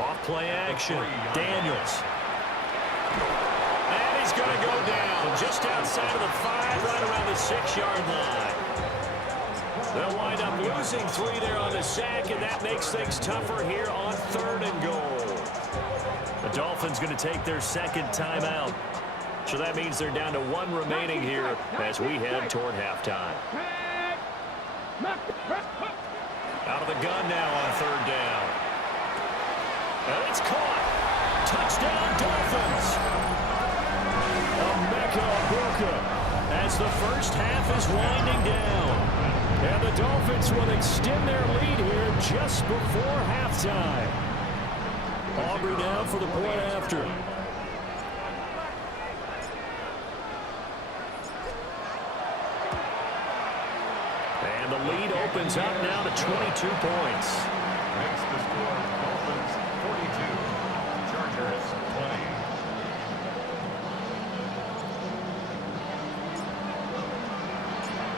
Off play action. Daniels. And he's going to go down just outside of the 5, right around the 6-yard line. They'll wind up losing 3 there on the sack, and that makes things tougher here on 3rd and goal. The Dolphins going to take their second timeout. So that means they're down to 1 remaining here as we head toward halftime. Out of the gun now on 3rd down. And it's caught. Touchdown, Dolphins. As the first half is winding down. And the Dolphins will extend their lead here just before halftime. Aubrey now for the point after. And the lead opens up now to 22 points. Makes the score Dolphins 42, Chargers 20.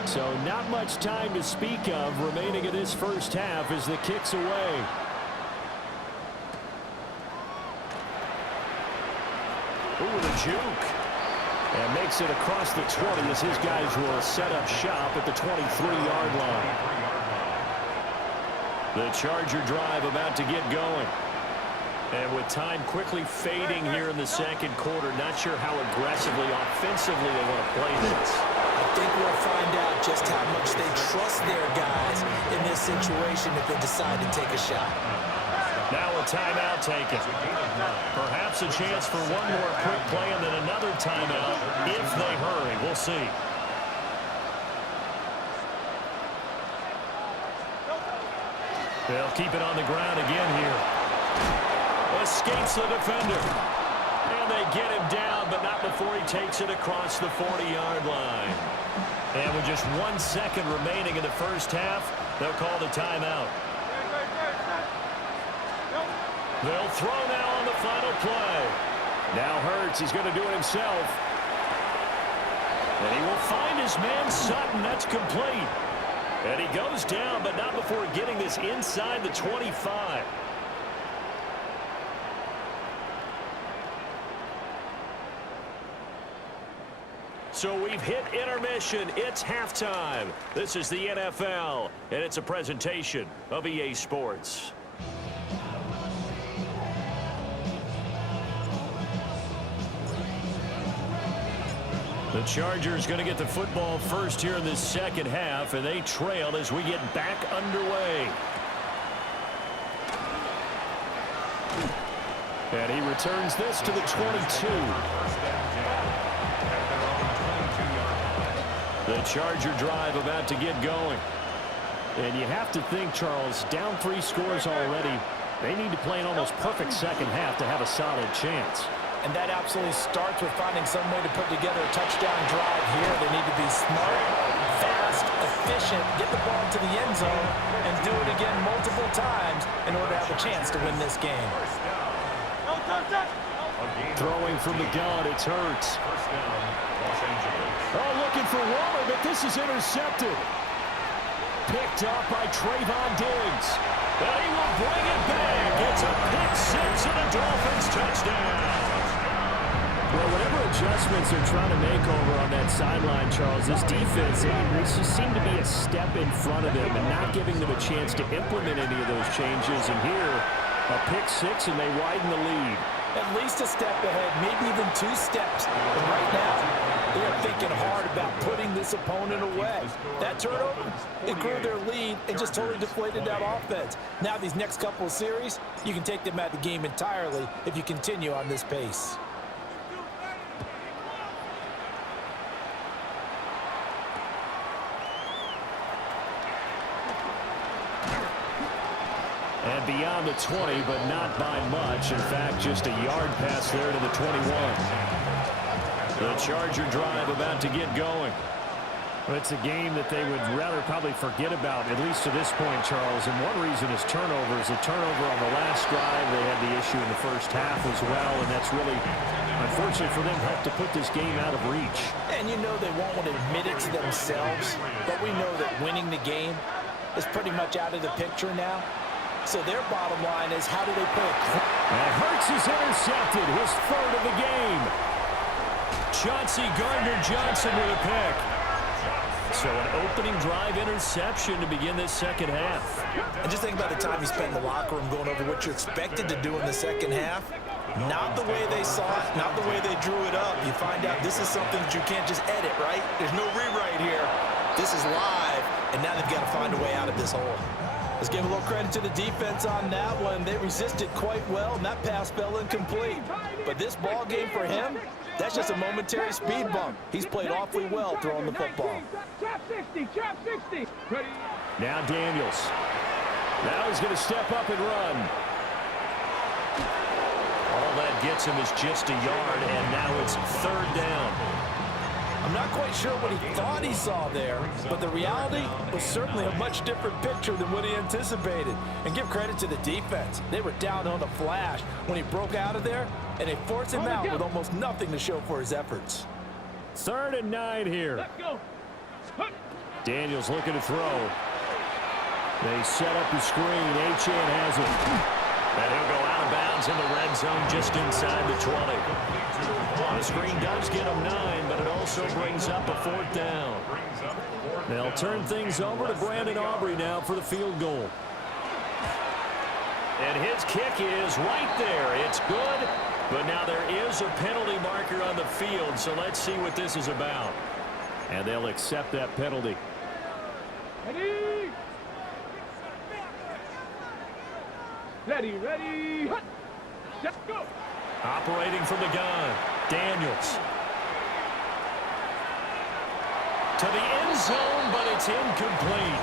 So not much time to speak of remaining in this first half as the kick's away. Ooh, the juke. And makes it across the 20 as his guys will set up shop at the 23-yard line. The Charger drive about to get going. And with time quickly fading here in the second quarter, not sure how aggressively, offensively they want to play this. I think we'll find out just how much they trust their guys in this situation if they decide to take a shot. Now a timeout taken. Perhaps a chance for one more quick play and then another timeout if they hurry. We'll see. They'll keep it on the ground again here. Escapes the defender. And they get him down, but not before he takes it across the 40-yard line. And with just 1 second remaining in the first half, they'll call the timeout. They'll throw now on the final play. Now Hurts, he's going to do it himself. And he will find his man Sutton. That's complete. And he goes down, but not before getting this inside the 25. So we've hit intermission. It's halftime. This is the NFL, and it's a presentation of EA Sports. The Chargers going to get the football first here in this second half, and they trail as we get back underway. And he returns this to the 22. The Charger drive about to get going. And you have to think, Charles, down 3 scores already. They need to play an almost perfect second half to have a solid chance. And that absolutely starts with finding some way to put together a touchdown drive here. They need to be smart, fast, efficient, get the ball to the end zone, and do it again multiple times in order to have a chance to win this game. Throwing from the gun, it's Hurts. Oh, looking for Waller, but this is intercepted. Picked up by Trayvon Diggs. And he will bring it back. It's a pick 6 and a Dolphins touchdown. Well, whatever adjustments they're trying to make over on that sideline, Charles, this defense, they just seem to be a step in front of them and not giving them a chance to implement any of those changes. And here, a pick 6, and they widen the lead. At least a step ahead, maybe even 2 steps. And right now, they're thinking hard about putting this opponent away. That turnover, it grew their lead and just totally deflated that offense. Now these next couple of series, you can take them out of the game entirely if you continue on this pace. And beyond the 20, but not by much. In fact, just a yard pass there to the 21. The Charger drive about to get going. Well, it's a game that they would rather probably forget about, at least to this point, Charles. And one reason is turnovers. A turnover on the last drive. They had the issue in the first half as well, and that's really, unfortunately for them, helped to put this game out of reach. And you know they won't want to admit it to themselves, but we know that winning the game is pretty much out of the picture now. So their bottom line is, how do they play it? And Hurts is intercepted, his third of the game. Chauncey Gardner-Johnson with a pick. So an opening drive interception to begin this second half. And just think about the time you spent in the locker room going over what you expected to do in the second half. Not the way they saw it, not the way they drew it up. You find out this is something that you can't just edit, right? There's no rewrite here. This is live, and now they've got to find a way out of this hole. Let's give a little credit to the defense on that one. They resisted quite well, and that pass fell incomplete. But this ball game for him, that's just a momentary speed bump. He's played awfully well throwing the football. Trap 60, trap 60. Ready. Now Daniels. Now he's going to step up and run. All that gets him is just a yard, and now it's third down. I'm not quite sure what he thought he saw there, but the reality was certainly a much different picture than what he anticipated. And give credit to the defense. They were down on the flash when he broke out of there, and they forced him out with almost nothing to show for his efforts. 3rd and 9 here. Let's go. Daniels looking to throw. They set up the screen. Achane has it. And he'll go out of bounds in the red zone just inside the 20. The screen does get him 9, but it also brings up a 4th down. They'll turn things over to Brandon Aubrey now for the field goal. And his kick is right there. It's good, but now there is a penalty marker on the field, so let's see what this is about. And they'll accept that penalty. Ready. Ready, ready. Let's go. Operating from the gun, Daniels. To the end zone, but it's incomplete.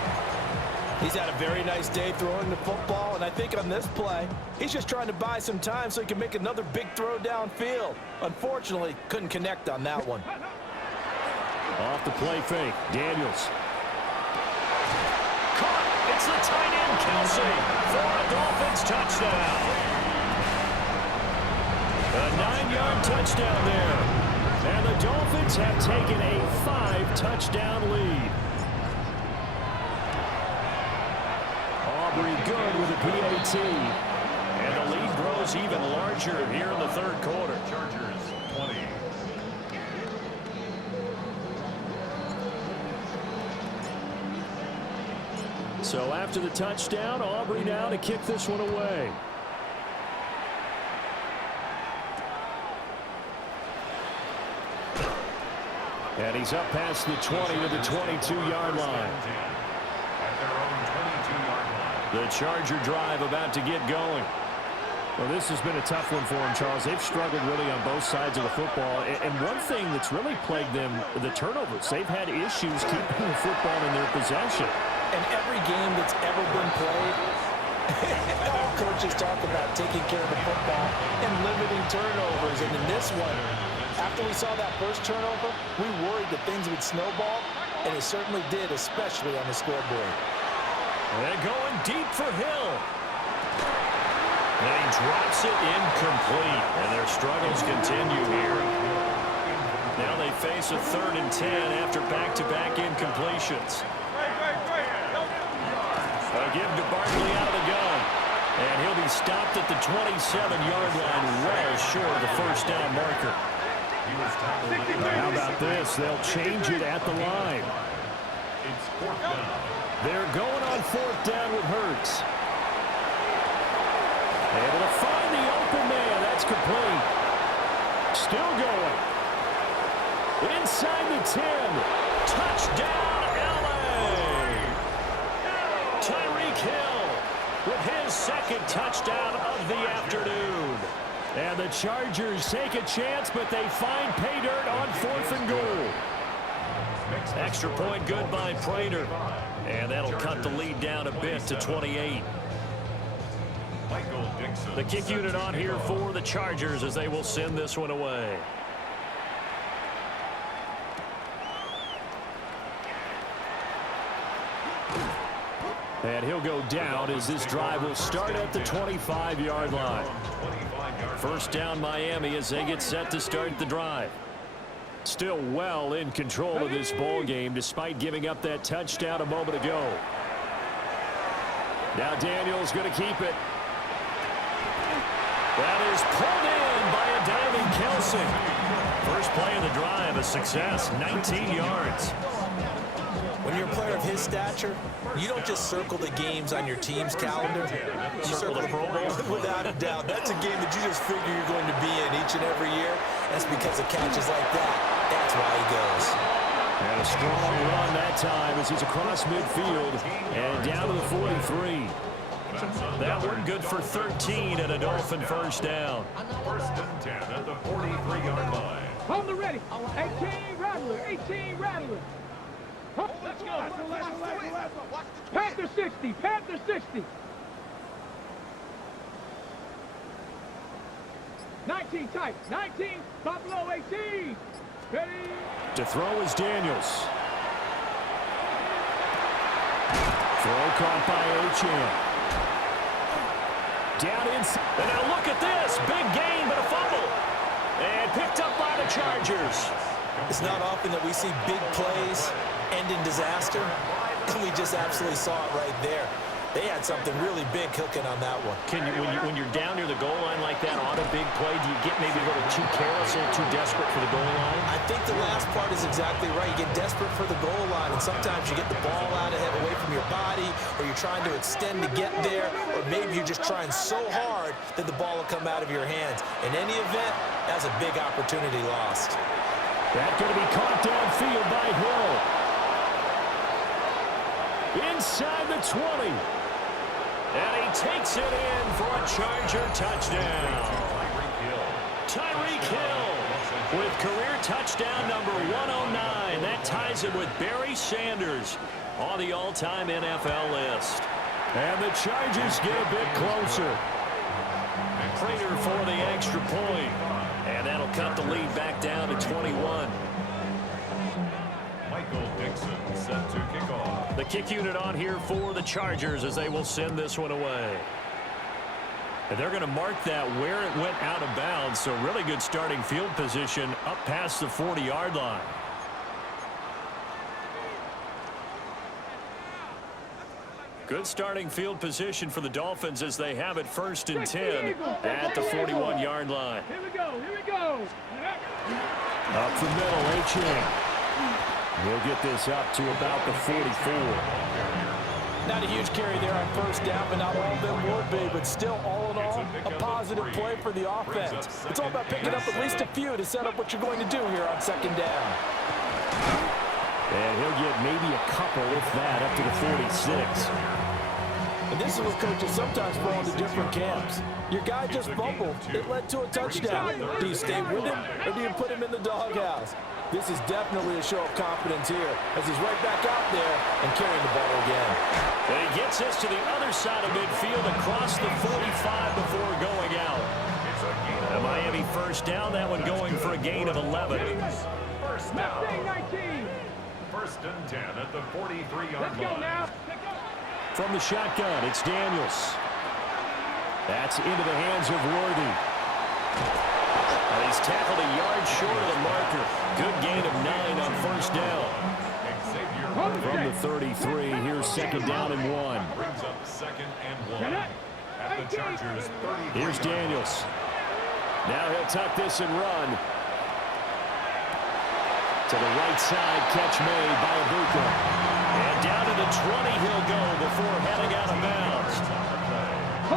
He's had a very nice day throwing the football, and I think on this play, he's just trying to buy some time so he can make another big throw downfield. Unfortunately, couldn't connect on that one. Off the play fake, Daniels. Caught! It's the tight end, Kelsey, for a Dolphins touchdown. A 9-yard touchdown there. And the Dolphins have taken a 5-touchdown lead. Aubrey good with a PAT. And the lead grows even larger here in the third quarter. Chargers 20. So after the touchdown, Aubrey now to kick this one away. And he's up past the 20 to the 22-yard line. At their own 22-yard line. The Charger drive about to get going. Well, this has been a tough one for them, Charles. They've struggled really on both sides of the football. And one thing that's really plagued them, the turnovers. They've had issues keeping the football in their possession. And every game that's ever been played, all coaches talk about taking care of the football and limiting turnovers. And in this one, after we saw that first turnover, we worried that things would snowball, and it certainly did, especially on the scoreboard. And going deep for Hill. And he drops it incomplete. And their struggles continue here. Now they face a 3rd and 10 after back-to-back incompletions. A give to Barkley out of the gun. And he'll be stopped at the 27-yard line, well short of the first down marker. How about this? They'll change it at the line. It's 4th down. They're going on 4th down with Hurts. Able to find the open man. That's complete. Still going. Inside the 10. Touchdown, L.A. Tyreek Hill with his 2nd touchdown of the afternoon. And the Chargers take a chance, but they find pay dirt on 4th and goal. Extra point good by Prater. And that'll cut the lead down a bit to 28. The kick unit on here for the Chargers as they will send this one away. And he'll go down as this drive will start at the 25-yard line. First down Miami as they get set to start the drive. Still well in control of this ball game despite giving up that touchdown a moment ago. Now Daniels going to keep it. That is pulled in by a diving Kelsey. First play of the drive, a success, 19 yards. When you're a player of his stature, you don't just circle the games on your team's calendar. You circle the Pro Bowl. Without a doubt. That's a game that you just figure you're going to be in each and every year. That's because of catches like that. That's why he goes. And a strong run that time as he's across midfield and down to the 43. That one good for 13 and a Dolphin first down. First and 10 at the 43-yard line. On the ready. 18 Rattler. 18 Rattler. Let's go. Panther 60. Panther 60. 19 tight. 19. Buffalo 18. Ready. To throw is Daniels. Throw caught by Achane. Down inside. And now look at this. Big gain, but a fumble. And picked up by the Chargers. It's not often that we see big plays end in disaster. And we just absolutely saw it right there. They had something really big cooking on that one. When you're down near the goal line like that on a big play, do you get maybe a little too careless, a little too desperate for the goal line? I think the last part is exactly right. You get desperate for the goal line, and sometimes you get the ball out ahead away from your body, or you're trying to extend to get there, or maybe you're just trying so hard that the ball will come out of your hands. In any event, that's a big opportunity lost. That's going to be caught downfield by Hill. Inside the 20. And he takes it in for a Charger touchdown. Tyreek Hill with career touchdown number 109. That ties him with Barry Sanders on the all-time NFL list. And the Chargers get a bit closer. Prater for the extra point. And that'll cut the lead back down to 21. Michael Dixon set to kick off. The kick unit on here for the Chargers as they will send this one away. And they're going to mark that where it went out of bounds, so really good starting field position up past the 40-yard line. Good starting field position for the Dolphins as they have it first and 10 at the 41-yard line. Here we go. Here we go. Up the middle, Achane. He'll get this up to about the 44. Not a huge carry there on first down, but not all of them would be. But still, all in all, a positive play for the offense. It's all about picking up at least a few to set up what you're going to do here on second down. And he'll get maybe a couple, if that, up to the 46. And this is what coaches sometimes fall into different camps. Your guy just fumbled. It led to a touchdown. Do you stay with him, or do you put him in the doghouse? This is definitely a show of confidence here as he's right back out there and carrying the ball again. And he gets us to the other side of midfield across the 45 before going out. A Miami first down, that one going for a gain of 11. First down. 19. First and 10 at the 43-yard line. Let's go now. From the shotgun, it's Daniels. That's into the hands of Worthy. And he's tackled a yard short of the marker. Good gain of 9 on first down. From the 33, here's second down and 1. Brings up second and 1 at the Chargers' 30. Here's Daniels. Now he'll tuck this and run. To the right side, catch made by Ibuka. And down to the 20 he'll go before heading out of bounds.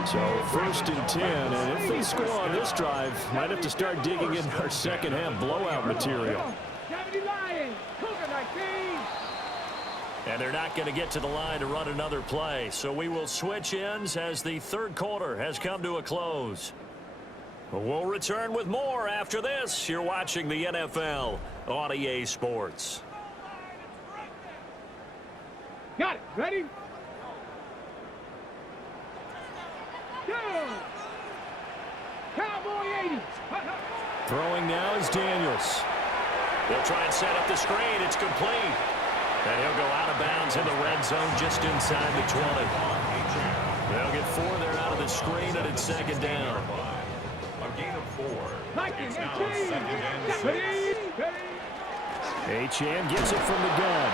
So first and 10, and if they score on this drive, might have to start digging in our second half blowout material. And they're not going to get to the line to run another play, so we will switch ends as the third quarter has come to a close. We'll return with more after this. You're watching the NFL on EA Sports. Got it. Ready? Go! Cowboy 80. Throwing now is Daniels. They'll try and set up the screen. It's complete. And he'll go out of bounds in the red zone just inside the 20. They'll get 4 there out of the screen, and it's second down. A gain of 4. 19, It's now 18. 2nd and 6. Ready? Achane gets it from the gun.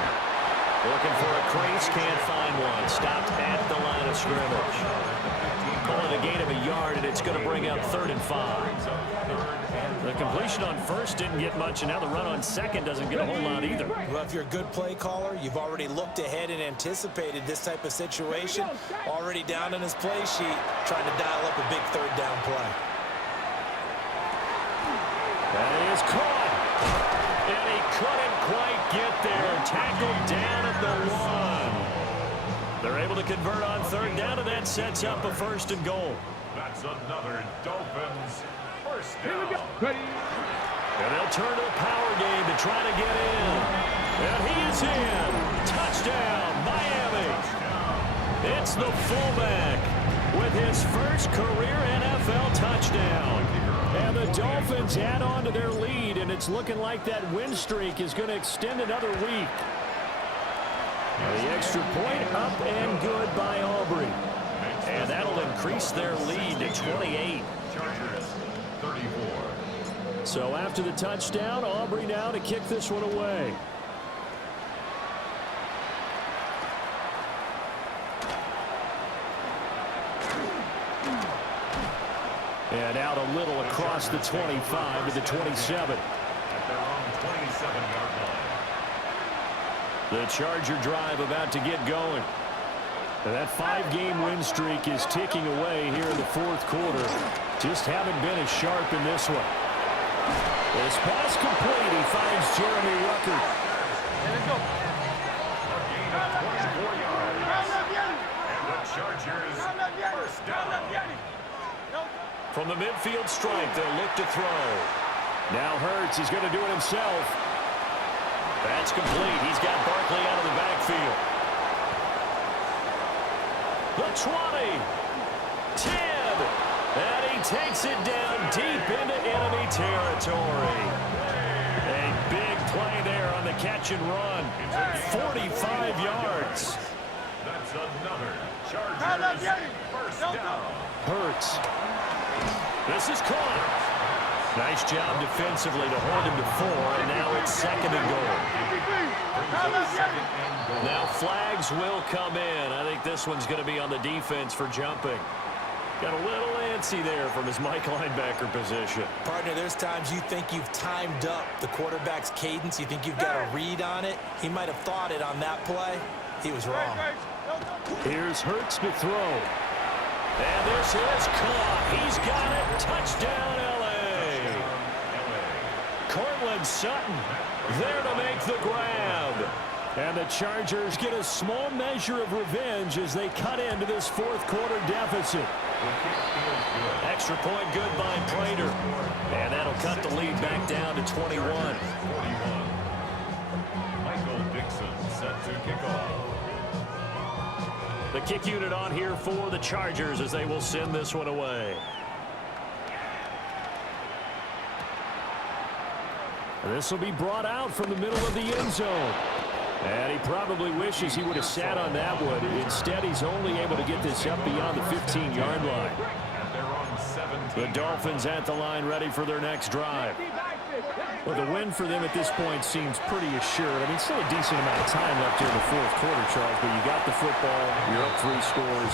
Looking for a crease, can't find one. Stopped at the line of scrimmage. Calling a gain of a yard, and it's going to bring up 3rd and 5. The completion on first didn't get much, and now the run on second doesn't get a whole lot either. Well, if you're a good play caller, you've already looked ahead and anticipated this type of situation. Already down in his play sheet, trying to dial up a big 3rd down play. That is caught. And he couldn't quite get there. Tackled down at the 1. They're able to convert on 3rd down, and that sets up a 1st and goal. That's another Dolphins first down. And they'll turn to a power game to try to get in. And he is in. Touchdown, Miami. It's the fullback with his first career NFL touchdown. And the Dolphins add on to their lead, and it's looking like that win streak is going to extend another week. The extra point up and good by Aubrey. And that'll increase their lead to 28. Chargers 34. So after the touchdown, Aubrey now to kick this one away. And out a little across the 25 to the 27. At their own 27-yard line. The Charger drive about to get going. And that 5-game win streak is ticking away here in the 4th quarter. Just haven't been as sharp in this one. This pass complete. He finds Jeremy Rucker. A gain of 24 yards. And the Chargers first down. From the midfield stripe, they'll look to throw. Now Hurts is going to do it himself. That's complete. He's got Barkley out of the backfield. The 20. 10. And he takes it down deep into enemy territory. A big play there on the catch and run. 45 yards. That's another Chargers first down. Hurts. This is caught. Nice job defensively to hold him to 4, and now it's 2nd and goal. Now flags will come in. I think this one's going to be on the defense for jumping. Got a little antsy there from his Mike linebacker position. Partner, there's times you think you've timed up the quarterback's cadence. You think you've got a read on it. He might have thought it on that play. He was wrong. Here's Hurts to throw. And this is caught. He's got it. Touchdown, L.A. Cortland Sutton there to make the grab. And the Chargers get a small measure of revenge as they cut into this 4th quarter deficit. Extra point good by Prater. And that'll cut the lead back down to 21. Michael Dixon set to kick off. The kick unit on here for the Chargers as they will send this one away. This will be brought out from the middle of the end zone. And he probably wishes he would have sat on that one. Instead, he's only able to get this up beyond the 15-yard line. The Dolphins at the line ready for their next drive. Well, the win for them at this point seems pretty assured. I mean, still a decent amount of time left here in the 4th quarter, Charles, but you got the football, you're up 3 scores.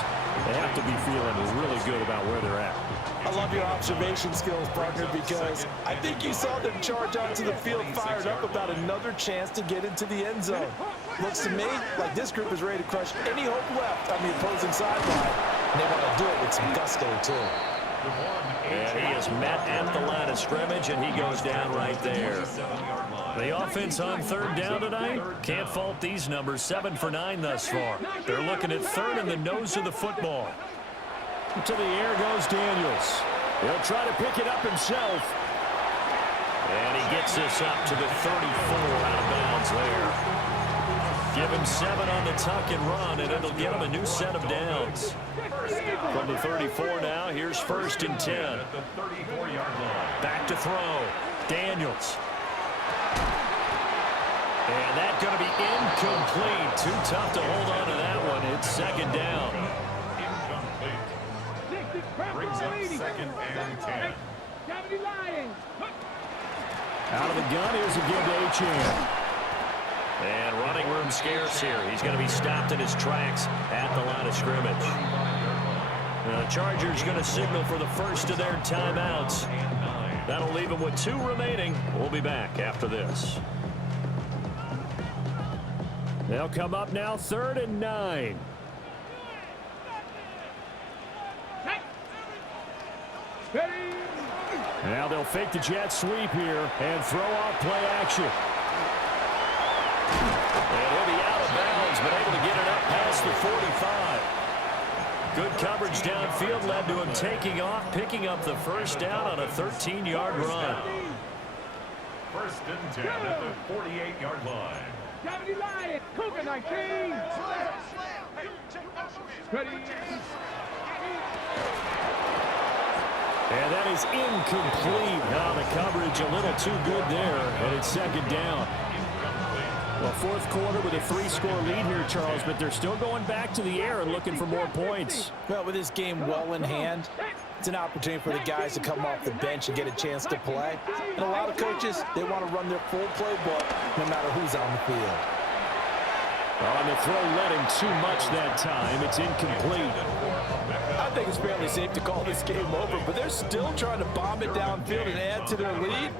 They have to be feeling really good about where they're at. I love your observation skills, partner, because I think you saw them charge onto the field fired up about another chance to get into the end zone. Looks to me like this group is ready to crush any hope left on the opposing sideline. And they want to do it with some gusto, too. And he is met at the line of scrimmage, and he goes down right there. The offense on 3rd down tonight, can't fault these numbers. 7 for 9 thus far. They're looking at 3rd in the nose of the football. To the air goes Daniels. He'll try to pick it up himself. And he gets this up to the 34 out of bounds there. Give him 7 on the tuck and run, and it'll give him a new set of downs. From the 34 now, here's 1st and 10. Back to throw. Daniels. And that's going to be incomplete. Too tough to hold on to that one. It's 2nd down. Incomplete. Brings up 2nd and 10. Out of the gun, here's a give to Achane. And running room scarce here. He's going to be stopped in his tracks at the line of scrimmage. The Chargers going to signal for the first of their timeouts. That'll leave him with 2 remaining. We'll be back after this. They'll come up now 3rd and 9. Now they'll fake the jet sweep here and throw off play action. And he'll be out of bounds, but able to get it up past the 45. Good coverage downfield led to him taking off, picking up the first down on a 13-yard run. 1st and 10 at the 48-yard line. 70 Lions, Cougar 19. Ready. And that is incomplete. Now the coverage a little too good there, and it's 2nd down. Well, 4th quarter with a 3-score lead here, Charles, but they're still going back to the air and looking for more points. Well, with this game well in hand, it's an opportunity for the guys to come off the bench and get a chance to play. And a lot of coaches, they want to run their full playbook no matter who's on the field. Oh, and the throw led him too much that time. It's incomplete. I think it's fairly safe to call this game over, but they're still trying to bomb it downfield and add to their lead.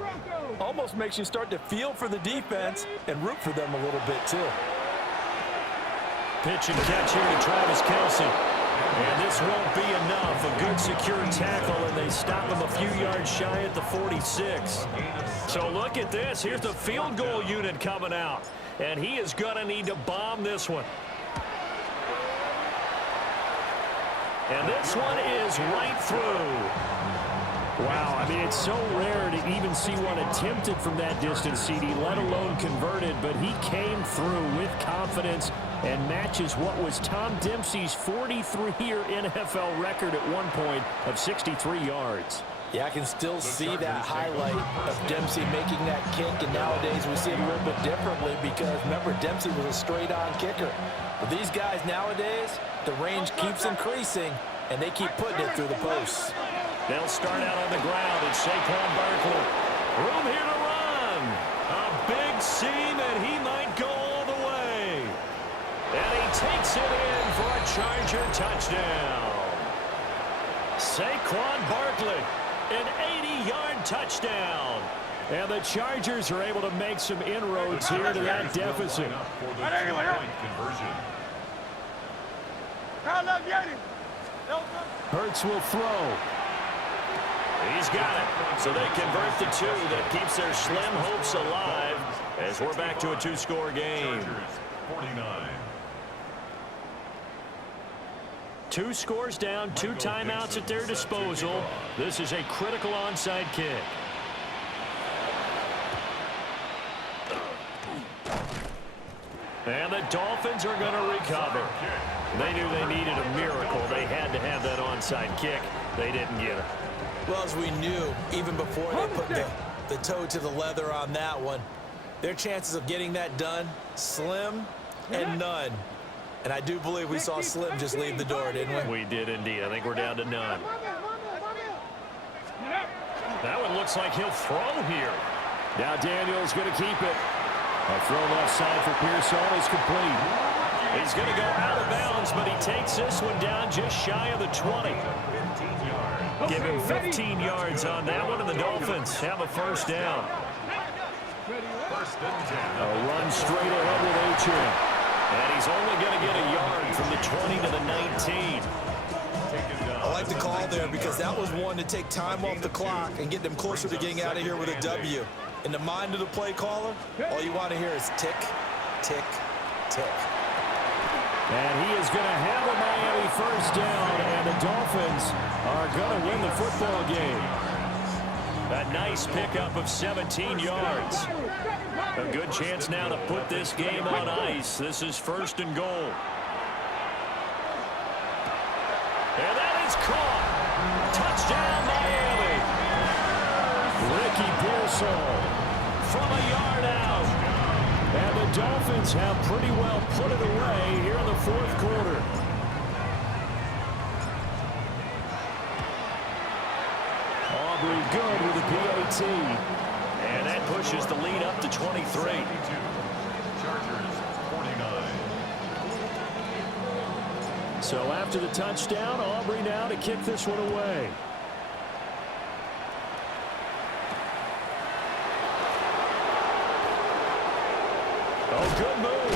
Almost makes you start to feel for the defense and root for them a little bit, too. Pitch and catch here to Travis Kelce. And this won't be enough. A good secure tackle, and they stop him a few yards shy at the 46. So look at this. Here's the field goal unit coming out. And he is going to need to bomb this one. And this one is right through. Wow, I mean, it's so rare to even see one attempted from that distance, CD, let alone converted, but he came through with confidence and matches what was Tom Dempsey's 43-year NFL record at one point of 63 yards. Yeah, I can still see that highlight of Dempsey making that kick, and nowadays we see it a little bit differently because, remember, Dempsey was a straight-on kicker. But these guys nowadays, the range keeps increasing, and they keep putting it through the posts. They'll start out on the ground, and Saquon Barkley. Room here to run. A big seam, and he might go all the way. And he takes it in for a Charger touchdown. Saquon Barkley, an 80-yard touchdown. And the Chargers are able to make some inroads here to that deficit. Hurts will throw. He's got it. So they convert the 2. That keeps their slim hopes alive as we're back to a 2-score game. 49. 2 scores down, 2 timeouts at their disposal. This is a critical onside kick. And the Dolphins are going to recover. They knew they needed a miracle. They had to have that onside kick. They didn't get it. Well, as we knew, even before they put the toe to the leather on that one, their chances of getting that done, slim and none. And I do believe we saw Slim just leave the door, didn't we? We did indeed. I think we're down to none. That one looks like he'll throw here. Now Daniel's going to keep it. A throw left side for Pearson is complete. He's going to go out of bounds, but he takes this one down just shy of the 20. Give him 15 yards on that one, and the Dolphins have a first down. A run straight ahead with H.M. And he's only going to get a yard from the 20 to the 19. I like the call there because that was one to take time off the clock and get them closer to getting out of here with a W. In the mind of the play caller, all you want to hear is tick, tick, tick. And he is going to have a Miami first down, and the Dolphins are going to win the football game. A nice pickup of 17 yards. A good chance now to put this game on ice. This is 1st and goal. And that is caught. Touchdown, Miami. Ricky Pearsall from a yard out. And the Dolphins have pretty well put it away here in the 4th quarter. Aubrey good with the PAT. And that pushes the lead up to 23. So after the touchdown, Aubrey now to kick this one away. Oh, good move.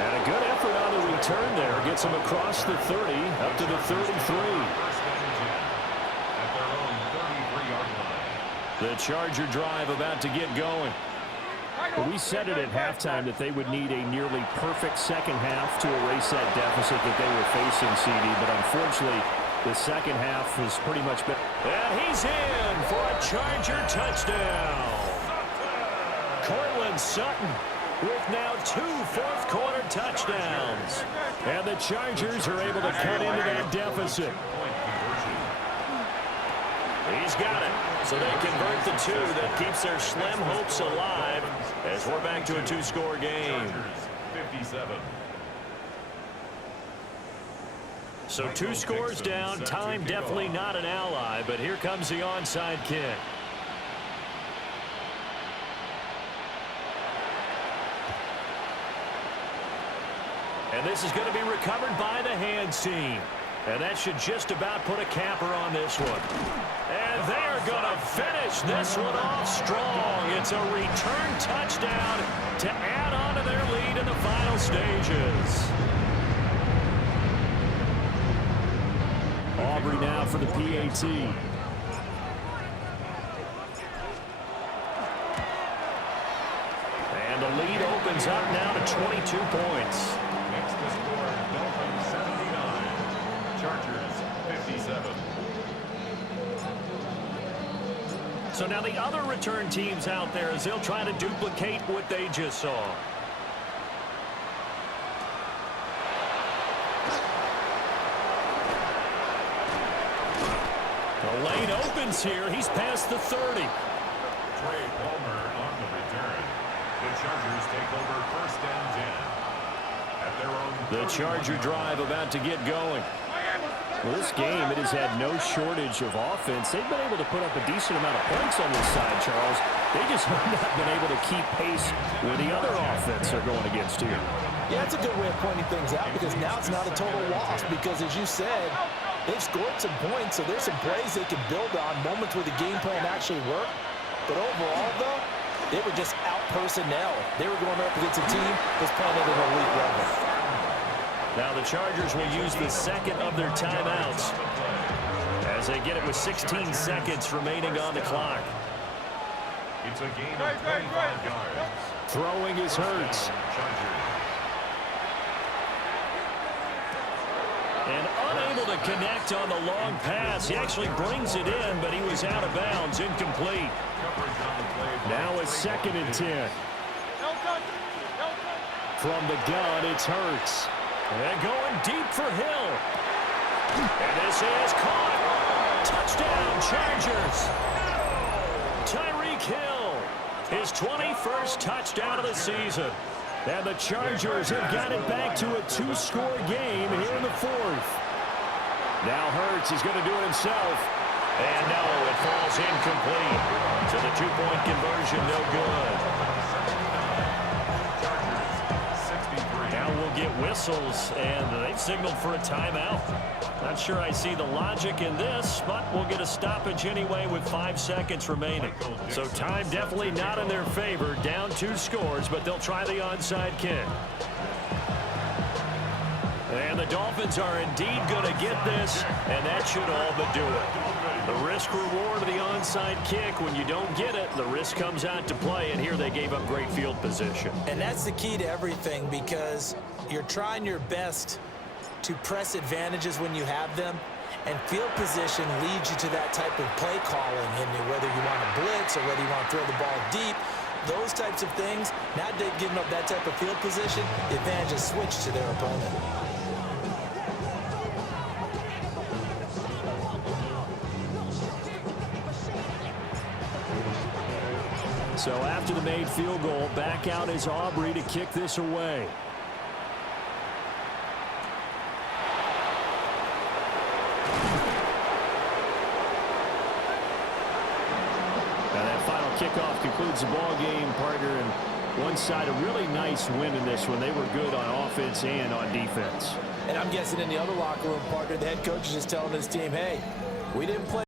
And a good effort on the return there. Gets him across the 30, up to the 33. The Charger drive about to get going. Well, we said it at halftime that they would need a nearly perfect second half to erase that deficit that they were facing, CD. But unfortunately, the second half has pretty much been. And he's in for a Charger touchdown. Cortland Sutton with now 2 fourth-quarter touchdowns. And the Chargers are able to cut into that deficit. He's got it. So they convert the 2. That keeps their slim hopes alive as we're back to a 2-score game. 57. So 2 scores down. Time definitely not an ally, but here comes the onside kick. And this is going to be recovered by the hands team. And that should just about put a capper on this one. And they are going to finish this one off strong. It's a return touchdown to add on to their lead in the final stages. Aubrey now for the PAT. And the lead opens up now to 22 points. Next to score, Dolphins 79. Chargers 57. So now the other return teams out there as they'll try to duplicate what they just saw. The lane opens here. He's past the 30. Trey Palmer on the return. The Chargers take over 1st and 10. At their own The Charger drive about to get going. Well, this game, it has had no shortage of offense. They've been able to put up a decent amount of points on this side, Charles. They just have not been able to keep pace with the other offense they're going against here. Yeah, it's a good way of pointing things out because now it's not a total loss because, as you said, they've scored some points, so there's some plays they can build on, moments where the game plan actually worked. But overall, though, they were just out personnel. They were going up against a team that's playing at an elite level. Now the Chargers will use the second of their timeouts as they get it with 16 seconds remaining on the clock. It's a gain of 25 yards. Throwing is Hurts. And unable to connect on the long pass. He actually brings it in, but he was out of bounds, incomplete. Now it's 2nd and 10. From the gun, it's Hurts. And going deep for Hill. And this is caught. Touchdown, Chargers. Tyreek Hill, his 21st touchdown of the season. And the Chargers have got it back to a 2-score game here in the 4th. Now Hurts is going to do it himself. And no, it falls incomplete. So the 2-point conversion, no good. Now we'll get whistles, and they've signaled for a timeout. Not sure I see the logic in this, but we'll get a stoppage anyway with 5 seconds remaining. So time definitely not in their favor. Down 2 scores, but they'll try the onside kick. And the Dolphins are indeed going to get this, and that should all but do it. The risk-reward of the onside kick, when you don't get it, the risk comes out to play, and here they gave up great field position. And that's the key to everything because you're trying your best to press advantages when you have them, and field position leads you to that type of play calling, and whether you want to blitz or whether you want to throw the ball deep, those types of things, now they've given up that type of field position, the advantage is switched to their opponent. So after the made field goal, back out is Aubrey to kick this away. And that final kickoff concludes the ball game, partner. And One side, a really nice win in this one. They were good on offense and on defense. And I'm guessing in the other locker room, partner, the head coach is just telling his team, hey, we didn't play